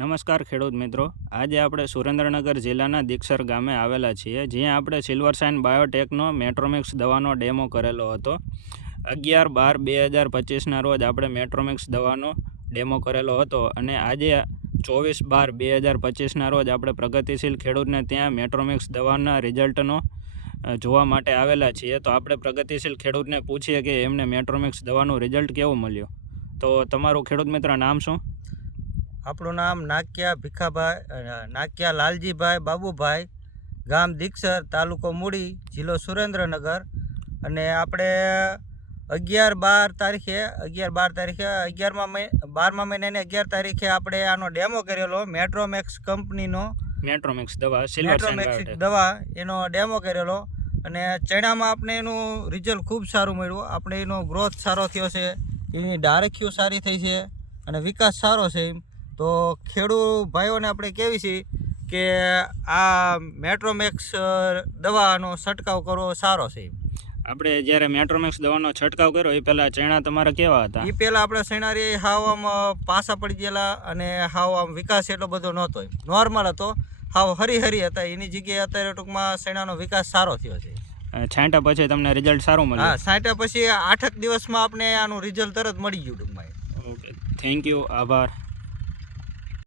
નમસ્કાર ખેડૂત મિત્રો, આજે આપણે સુરેન્દ્રનગર જિલ્લાના દીક્ષર ગામે આવેલા છીએ, જ્યાં આપણે સિલ્વર સાઇન બાયોટેકનો મેટ્રોમિક્સ દવાનો ડેમો કરેલો હતો. 11/12/2025ના રોજ આપણે મેટ્રોમિક્સ દવાનો ડેમો કરેલો હતો અને આજે 24/12/2025ના રોજ આપણે પ્રગતિશીલ ખેડૂતને ત્યાં મેટ્રોમિક્સ દવાના રિઝલ્ટનો જોવા માટે આવેલા છીએ. તો આપણે પ્રગતિશીલ ખેડૂતને પૂછીએ કે એમને મેટ્રોમિક્સ દવાનું રિઝલ્ટ કેવું મળ્યું. તો તમારું ખેડૂત મિત્ર નામ શું? આપણું નામ નાક્યા લાલજીભાઈ બાબુભાઈ, ગામ દીક્ષર, તાલુકો મૂડી, જિલ્લો સુરેન્દ્રનગર. અને આપણે 12 મહિનાની 11 તારીખે આપણે આનો ડેમો કરેલો. મેટ્રોમેક્સ કંપનીનો મેટ્રોમિક્સ દવા દવા એનો ડેમો કરેલો અને ચણામાં આપણે એનું રિઝલ્ટ ખૂબ સારું મળ્યું. આપણે એનો ગ્રોથ સારો થયો છે, એની ડાળખીઓ સારી થઈ છે અને વિકાસ સારો છે. તો ખેડૂત ભાઈઓને આપણે કહેવી છીએ કે આ મેટ્રોમેક્સ દવાનો છંટકાવ કરવો સારો છે. આપણે જ્યારે મેટ્રોમેક્સ દવાનો છંટકાવ કર્યો એ પહેલાં ચણા તમારા કેવા હતા? એ પહેલાં આપણે શેણારી હાવ આમ પાસા પડી ગયેલા અને હાવ આમ વિકાસ એટલો બધો નહોતો, નોર્મલ હતો, હાવ હરી હતા. એની જગ્યાએ અત્યારે ટૂંકમાં શેણાનો વિકાસ સારો થયો છે. છાંટ્યા પછી તમને રિઝલ્ટ સારું મળ્યું? હા, છાંટ્યા પછી 8 દિવસમાં આપણે આનું રિઝલ્ટ તરત મળી ગયું ટૂંકમાં. ઓકે, થેન્ક યુ, આભાર.